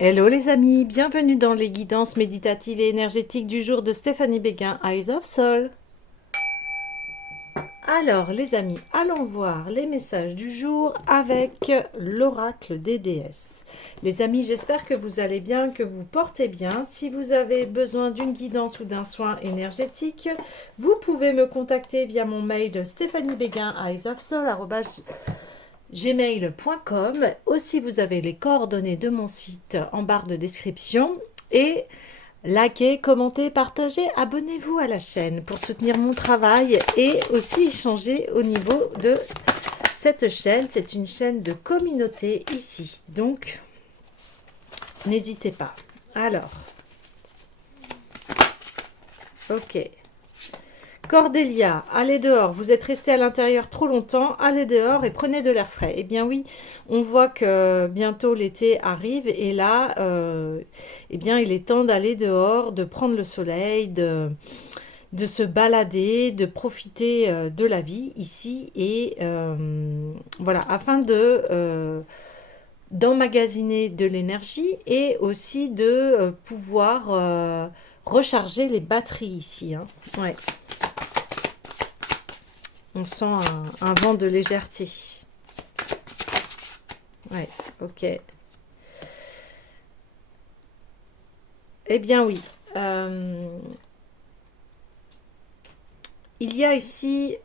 Hello les amis, bienvenue dans les guidances méditatives et énergétiques du jour de Stéphanie Béguin, Eyes of Soul. Alors les amis, allons voir les messages du jour avec l'oracle des déesses. Les amis, j'espère que vous allez bien, que vous portez bien. Si vous avez besoin d'une guidance ou d'un soin énergétique, vous pouvez me contacter via mon mail stéphaniebeguin@gmail.com. Aussi, vous avez les coordonnées de mon site en barre de description et likez, commentez, partagez, abonnez-vous à la chaîne pour soutenir mon travail et aussi échanger au niveau de cette chaîne. C'est une chaîne de communauté ici, donc n'hésitez pas. Alors, ok. Cordélia, allez dehors, vous êtes resté à l'intérieur trop longtemps, allez dehors et prenez de l'air frais. Eh bien oui, on voit que bientôt l'été arrive et là, eh bien il est temps d'aller dehors, de prendre le soleil, de se balader, de profiter de la vie ici et voilà, afin d'emmagasiner de l'énergie et aussi de pouvoir recharger les batteries ici. Hein. Ouais. On sent un vent de légèreté. Ouais, ok. Eh bien oui. Il y a ici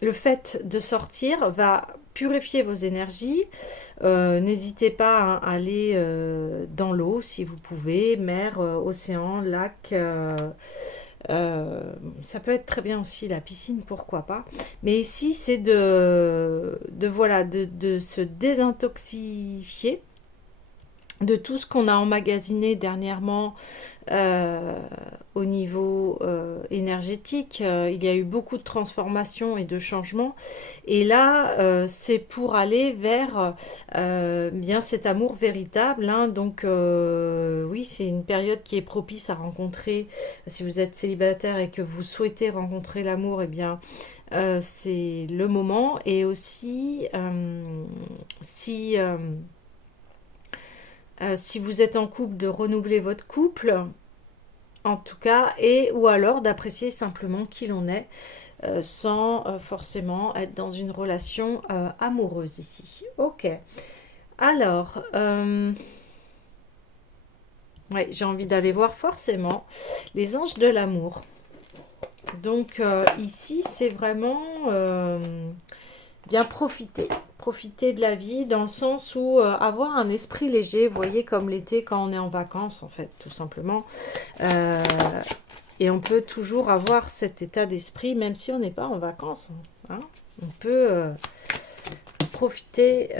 le fait de sortir va purifier vos énergies. N'hésitez pas à aller dans l'eau si vous pouvez, mer, océan, lac. Ça peut être très bien aussi la piscine, pourquoi pas. Mais ici, c'est voilà, de se désintoxifier de tout ce qu'on a emmagasiné dernièrement au niveau énergétique. Il y a eu beaucoup de transformations et de changements. Et là, c'est pour aller vers bien cet amour véritable. Hein. Donc, oui, c'est une période qui est propice à rencontrer. Si vous êtes célibataire et que vous souhaitez rencontrer l'amour, eh bien, c'est le moment. Et aussi, si vous êtes en couple, de renouveler votre couple, en tout cas, et ou alors d'apprécier simplement qui l'on est, sans forcément être dans une relation amoureuse ici. Ok. Alors, ouais, j'ai envie d'aller voir forcément les anges de l'amour. Donc ici, c'est vraiment bien profiter. Profiter de la vie dans le sens où avoir un esprit léger, vous voyez, comme l'été quand on est en vacances, en fait, tout simplement. Euh, et on peut toujours avoir cet état d'esprit, même si on n'est pas en vacances. Hein. On peut profiter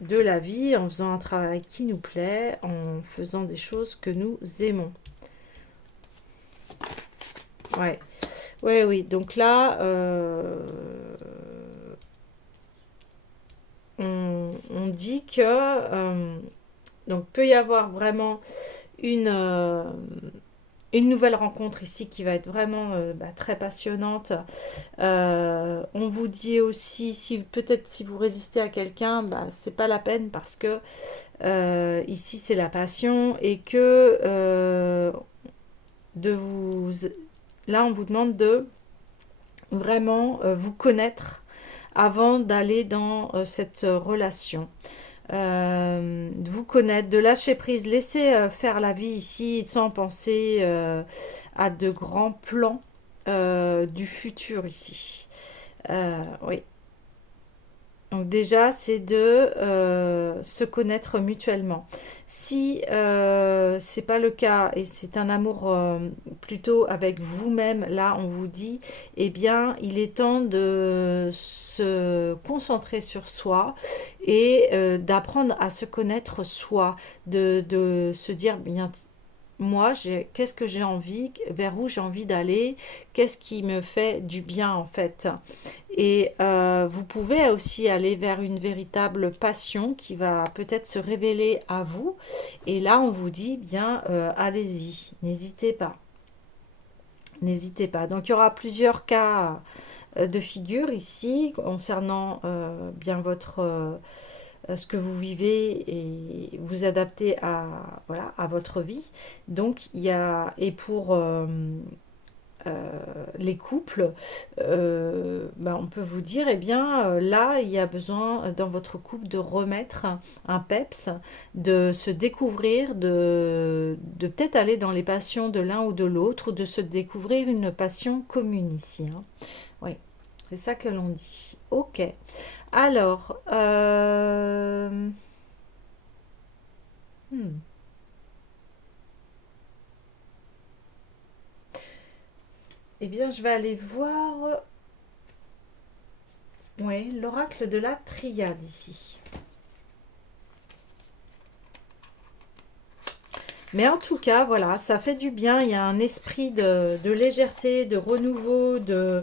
de la vie en faisant un travail qui nous plaît, en faisant des choses que nous aimons. Ouais, ouais, oui. Donc là, on dit que donc peut y avoir vraiment une une nouvelle rencontre ici qui va être vraiment très passionnante. On vous dit aussi, si peut-être si vous résistez à quelqu'un, c'est pas la peine parce que ici c'est la passion et que de vous, là on vous demande de vraiment vous connaître avant d'aller dans cette relation. De vous connaître, de lâcher prise, laisser faire la vie ici sans penser à de grands plans du futur ici. Oui. Donc déjà, c'est de se connaître mutuellement. Si c'est pas le cas et c'est un amour plutôt avec vous-même, là, on vous dit, eh bien, il est temps de se concentrer sur soi et d'apprendre à se connaître soi, de se dire, bien, moi, qu'est-ce que j'ai envie, vers où j'ai envie d'aller, qu'est-ce qui me fait du bien en fait. Et vous pouvez aussi aller vers une véritable passion qui va peut-être se révéler à vous. Et là, on vous dit, bien, allez-y, n'hésitez pas. N'hésitez pas. Donc, il y aura plusieurs cas de figure ici concernant bien ce que vous vivez et vous adapter à, voilà, à votre vie. Donc, il y a, et pour les couples, ben, on peut vous dire, eh bien, là, il y a besoin dans votre couple de remettre un peps, de se découvrir, de peut-être aller dans les passions de l'un ou de l'autre, ou de se découvrir une passion commune ici, hein. Oui, c'est ça que l'on dit. Ok. Alors, hmm. Eh bien, je vais aller voir, ouais, l'oracle de la triade ici. Mais en tout cas, voilà, ça fait du bien. Il y a un esprit de légèreté, de renouveau, de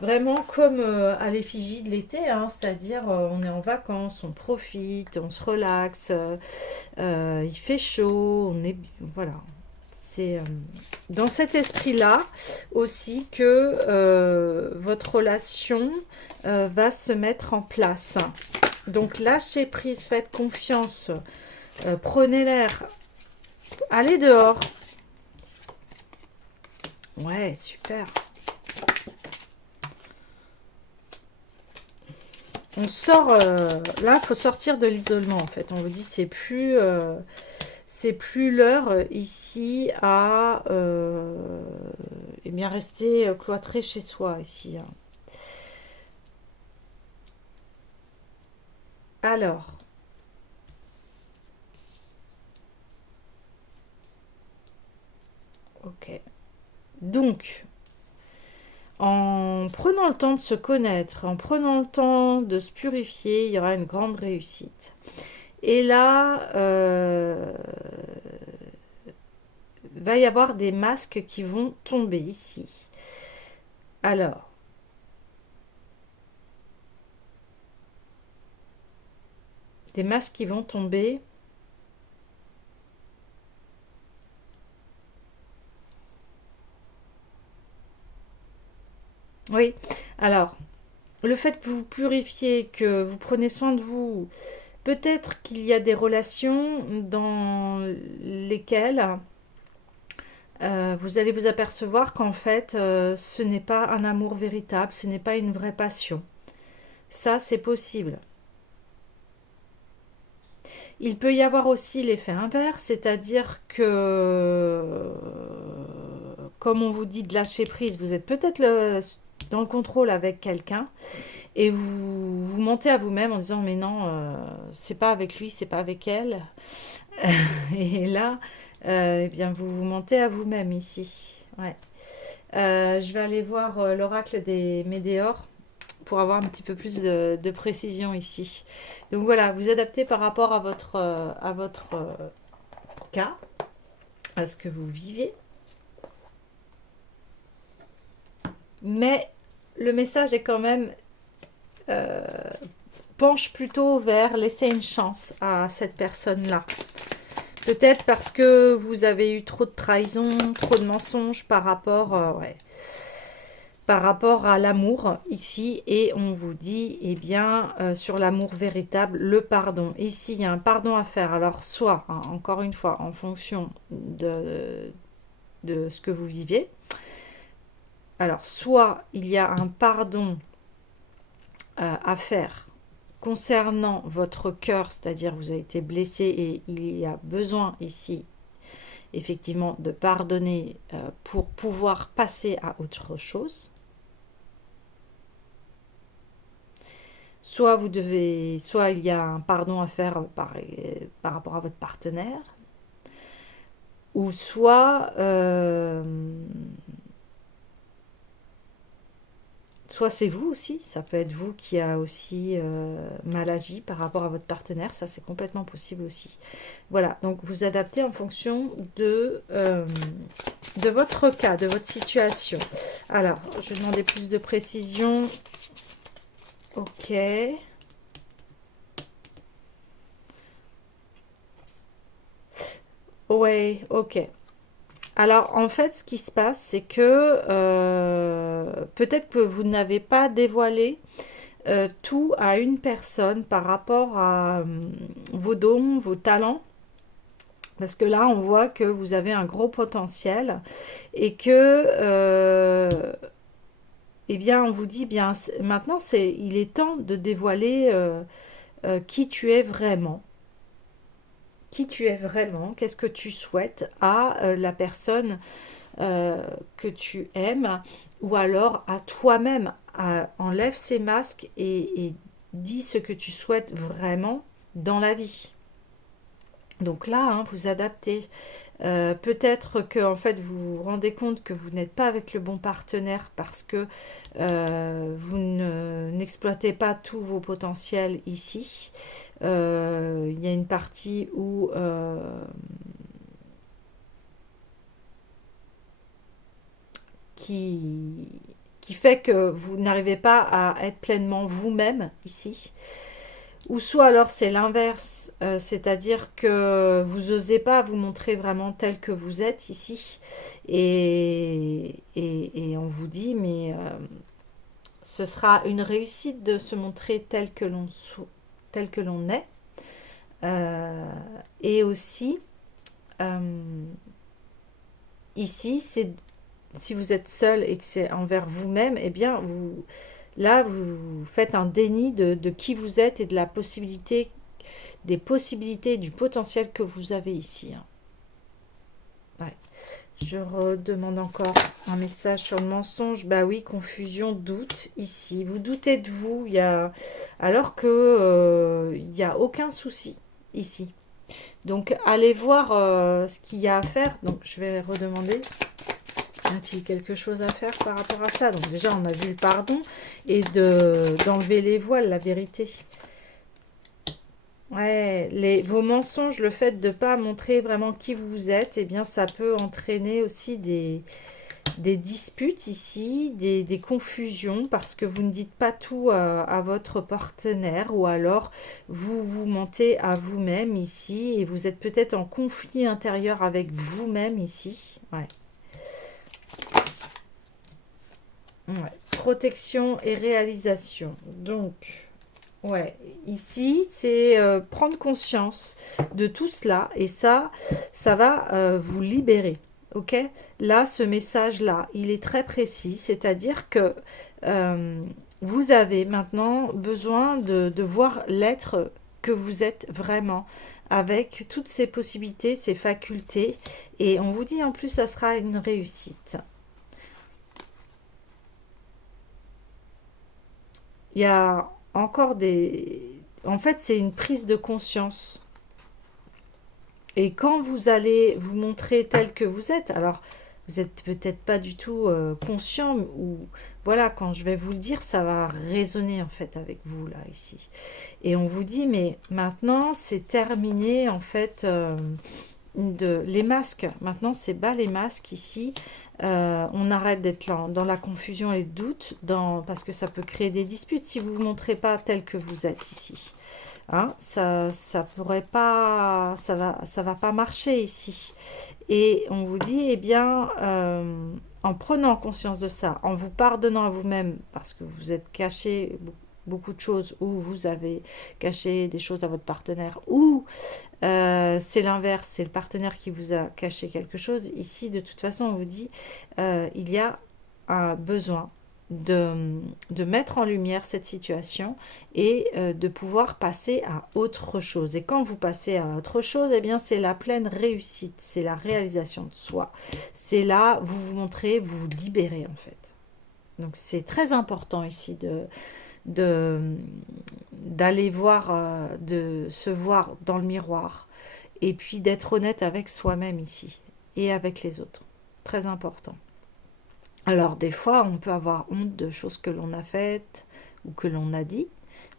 vraiment comme à l'effigie de l'été, hein, c'est-à-dire on est en vacances, on profite, on se relaxe, il fait chaud, on est voilà. C'est dans cet esprit-là aussi que votre relation va se mettre en place. Donc lâchez prise, faites confiance, prenez l'air, allez dehors. Ouais, super. On sort, là, il faut sortir de l'isolement en fait. On vous dit c'est plus l'heure ici à eh bien rester cloîtré chez soi ici, hein. Alors, ok. Donc, en prenant le temps de se connaître, en prenant le temps de se purifier, il y aura une grande réussite. Et là, va y avoir des masques qui vont tomber ici. Alors, des masques qui vont tomber. Oui, alors, le fait que vous vous purifiez, que vous prenez soin de vous, peut-être qu'il y a des relations dans lesquelles vous allez vous apercevoir qu'en fait, ce n'est pas un amour véritable, ce n'est pas une vraie passion. Ça, c'est possible. Il peut y avoir aussi l'effet inverse, c'est-à-dire que, comme on vous dit de lâcher prise, vous êtes peut-être dans le contrôle avec quelqu'un et vous mentez à vous-même en disant mais non, c'est pas avec lui, c'est pas avec elle. Et là, eh bien, vous vous mentez à vous-même ici. Ouais. Je vais aller voir l'oracle des Médéors pour avoir un petit peu plus de précision ici. Donc voilà, vous adaptez par rapport à votre cas, à ce que vous vivez. Mais le message est quand même euh, penche plutôt vers laisser une chance à cette personne-là. Peut-être parce que vous avez eu trop de trahison, trop de mensonges ouais, par rapport à l'amour ici. Et on vous dit, eh bien, sur l'amour véritable, le pardon. Ici, il y a un pardon à faire. Alors, soit, hein, encore une fois, en fonction de ce que vous vivez. Alors, soit il y a un pardon à faire concernant votre cœur, c'est-à-dire vous avez été blessé et il y a besoin ici effectivement de pardonner pour pouvoir passer à autre chose. Soit vous devez, soit il y a un pardon à faire par rapport à votre partenaire, ou soit soit c'est vous aussi, ça peut être vous qui a aussi mal agi par rapport à votre partenaire, ça c'est complètement possible aussi. Voilà, donc vous adaptez en fonction de votre cas, de votre situation. Alors, je vais demander plus de précision. Ok. Ouais, ok. Alors, en fait, ce qui se passe, c'est que peut-être que vous n'avez pas dévoilé tout à une personne par rapport à vos dons, vos talents. Parce que là, on voit que vous avez un gros potentiel et que, eh bien, on vous dit, bien, maintenant, il est temps de dévoiler qui tu es vraiment. Qui tu es vraiment, qu'est-ce que tu souhaites à la personne que tu aimes, ou alors à toi-même. Enlève ces masques et dis ce que tu souhaites vraiment dans la vie. Donc là, hein, vous adaptez. Peut-être que en fait vous vous rendez compte que vous n'êtes pas avec le bon partenaire parce que vous n'exploitez pas tous vos potentiels ici. Il y a une partie où qui, qui fait que vous n'arrivez pas à être pleinement vous-même ici. Ou soit alors c'est l'inverse, c'est-à-dire que vous n'osez pas vous montrer vraiment tel que vous êtes ici. Et on vous dit, mais ce sera une réussite de se montrer tel que l'on est. Euh, et aussi, euh, ici, c'est si vous êtes seul et que c'est envers vous-même, eh bien, là, vous faites un déni de qui vous êtes et de la possibilité, des possibilités, du potentiel que vous avez ici. Hein. Ouais. Je redemande encore un message sur le mensonge. Bah oui, confusion, doute ici. Vous doutez de vous, alors que il n'y a aucun souci ici. Donc, allez voir ce qu'il y a à faire. Donc, je vais redemander. Y a-t-il quelque chose à faire par rapport à ça? Donc déjà, on a vu le pardon et d'enlever les voiles, la vérité. Ouais, vos mensonges, le fait de ne pas montrer vraiment qui vous êtes, eh bien, ça peut entraîner aussi des disputes ici, des confusions, parce que vous ne dites pas tout à votre partenaire, ou alors vous vous mentez à vous-même ici, et vous êtes peut-être en conflit intérieur avec vous-même ici. Ouais. Ouais. Protection et réalisation. Donc, ouais, ici, c'est prendre conscience de tout cela et ça va vous libérer. Ok? Là, ce message-là, il est très précis, c'est-à-dire que euh, vous avez maintenant besoin de voir l'être que vous êtes vraiment, avec toutes ces possibilités, ces facultés, et on vous dit en plus, ça sera une réussite. Il y a encore des... En fait, c'est une prise de conscience. Et quand vous allez vous montrer tel que vous êtes, alors vous n'êtes peut-être pas du tout conscient, ou voilà, quand je vais vous le dire, ça va résonner en fait avec vous là, ici. Et on vous dit, mais maintenant, c'est terminé en fait... les masques, maintenant c'est bas les masques ici. On arrête d'être dans la confusion et le doute, parce que ça peut créer des disputes si vous ne vous montrez pas tel que vous êtes ici. Hein, ça pourrait pas, ça va pas marcher ici. Et on vous dit, eh bien, en prenant conscience de ça, en vous pardonnant à vous-même, parce que vous êtes caché beaucoup de choses, ou vous avez caché des choses à votre partenaire, ou c'est l'inverse, c'est le partenaire qui vous a caché quelque chose. Ici, de toute façon, on vous dit, il y a un besoin de mettre en lumière cette situation et de pouvoir passer à autre chose. Et quand vous passez à autre chose, eh bien, c'est la pleine réussite, c'est la réalisation de soi. C'est là, vous vous montrez, vous vous libérez en fait. Donc c'est très important ici de d'aller voir, de se voir dans le miroir et puis d'être honnête avec soi-même ici et avec les autres. Très important. Alors des fois, on peut avoir honte de choses que l'on a faites ou que l'on a dit,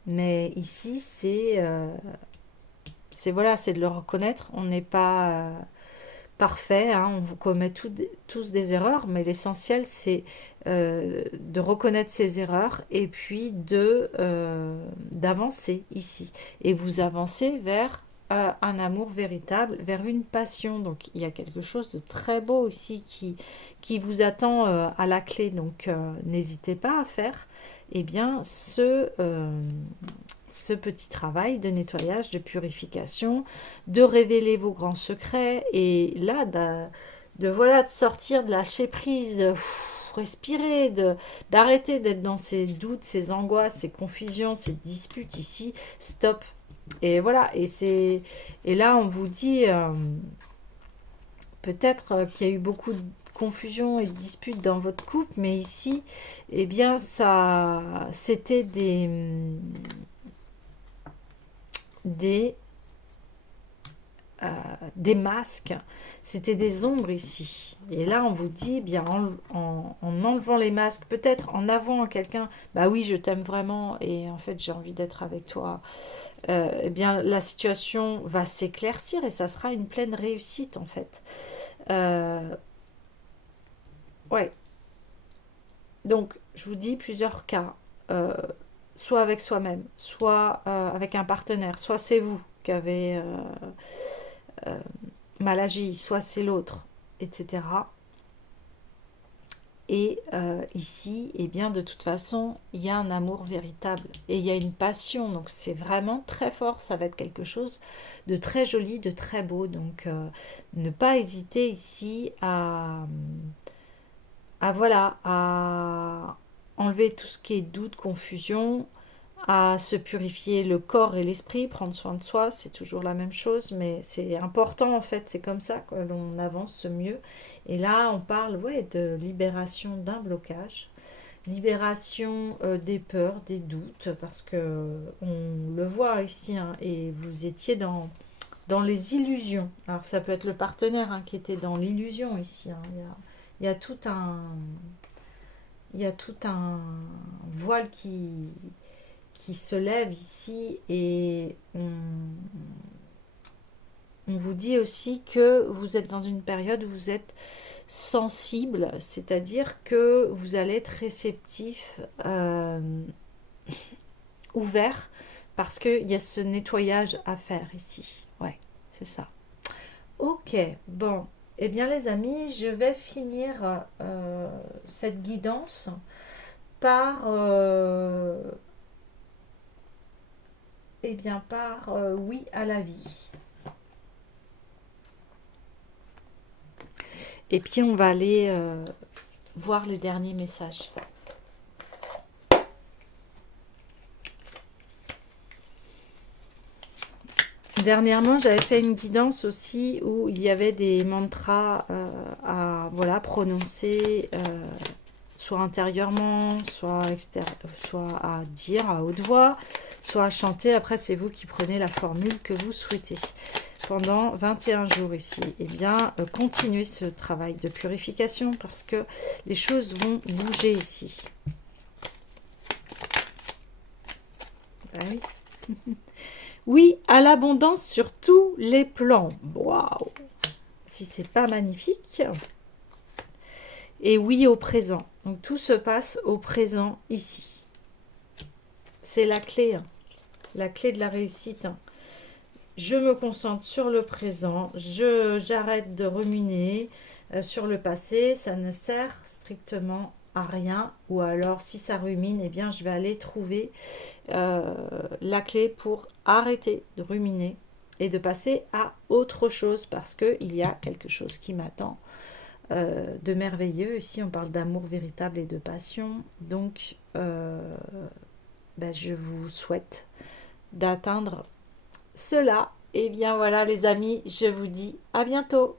mais ici, c'est voilà, c'est de le reconnaître. On n'est pas parfait, hein, on vous commet tous des erreurs, mais l'essentiel c'est de reconnaître ses erreurs et puis d'avancer ici. Et vous avancez vers un amour véritable, vers une passion. Donc il y a quelque chose de très beau ici qui vous attend à la clé. Donc n'hésitez pas à faire eh bien, ce petit travail de nettoyage, de purification, de révéler vos grands secrets, et là, voilà, de sortir, de lâcher prise, de respirer, d'arrêter d'être dans ces doutes, ces angoisses, ces confusions, ces disputes ici, stop. Et voilà, et là on vous dit peut-être qu'il y a eu beaucoup de confusion et de disputes dans votre couple, mais ici, eh bien, ça, c'était des masques, c'était des ombres ici. Et là, on vous dit, eh bien, en enlevant les masques, peut-être en avouant à quelqu'un, bah oui, je t'aime vraiment, et en fait, j'ai envie d'être avec toi, eh bien, la situation va s'éclaircir et ça sera une pleine réussite, en fait. Euh, ouais, donc, je vous dis plusieurs cas. Euh, soit avec soi-même, soit avec un partenaire, soit c'est vous qui avez euh, mal agi, soit c'est l'autre, etc. Et ici, eh bien, de toute façon, il y a un amour véritable et il y a une passion. Donc, c'est vraiment très fort. Ça va être quelque chose de très joli, de très beau. Donc, ne pas hésiter ici voilà, à enlever tout ce qui est doute, confusion, à se purifier le corps et l'esprit, prendre soin de soi, c'est toujours la même chose, mais c'est important en fait, c'est comme ça que l'on avance mieux. Et là, on parle ouais, de libération d'un blocage, libération des peurs, des doutes, parce que on le voit ici, hein, et vous étiez dans les illusions. Alors ça peut être le partenaire qui était dans l'illusion ici. Il y a tout un, il y a tout un voile qui se lève ici et on vous dit aussi que vous êtes dans une période où vous êtes sensible, c'est-à-dire que vous allez être réceptif, ouvert, parce qu'il y a ce nettoyage à faire ici. Ouais, c'est ça. Ok, bon. Eh bien les amis, je vais finir cette guidance par eh bien par oui à la vie. Et puis on va aller voir les derniers messages. Dernièrement, j'avais fait une guidance aussi où il y avait des mantras à voilà, prononcer, soit intérieurement, soit à dire à haute voix, soit à chanter. Après, c'est vous qui prenez la formule que vous souhaitez. Pendant 21 jours ici, eh bien, continuez ce travail de purification parce que les choses vont bouger ici. Ah oui. Oui, à l'abondance sur tous les plans. Waouh! Si c'est pas magnifique. Et oui au présent. Donc tout se passe au présent ici. C'est la clé. La clé de la réussite. Je me concentre sur le présent. J'arrête de ruminer sur le passé. Ça ne sert strictement à rien. Ou alors si ça rumine, eh bien je vais aller trouver la clé pour arrêter de ruminer et de passer à autre chose parce qu'il y a quelque chose qui m'attend de merveilleux. Ici on parle d'amour véritable et de passion, donc je vous souhaite d'atteindre cela. Et bien voilà les amis, je vous dis à bientôt.